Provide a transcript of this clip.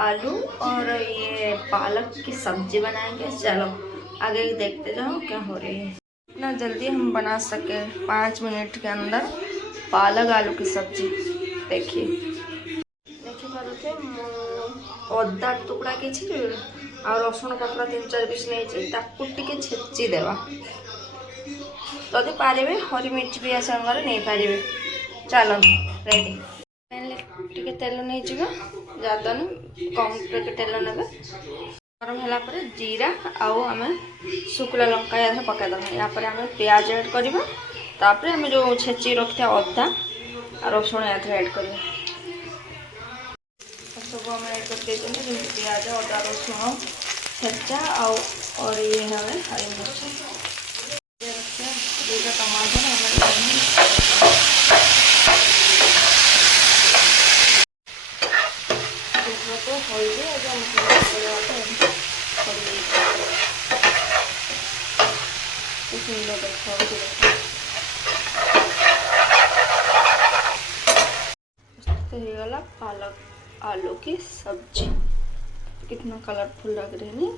आलू और ये पालक की सब्जी बनाएंगे। चलो आगे देखते जाओ क्या हो रही है। इतना जल्दी हम बना सके 5 मिनट के अंदर पालक आलू की सब्जी। देखिए देखिए अदा टुकड़ा किछि और रसुण पत्र 3-4 पिस नहीं टिके छेची देवा। जदि पारे हरी मिर्च भी आसांगे नहीं पारे। चलो रेडी टिके तेल नहीं जावा ज़्यादा नहीं कम टिके तेल ने गरम है जीरा आउ आम शुक्ला लंका या पकईदे। यापर आम प्याज ऐड करवा तापर आम जो छेची रखा अदा रसुण या ऐड कर सब आम ऐड कर प्याज अदा रसुण छेचा और ये हमें हरी मिर्च रखा दुटा टमाटर तो हल्दी सुंदर देखा गला पालक आलू की सब्जी। कितना कलरफुल लग रही है नहीं।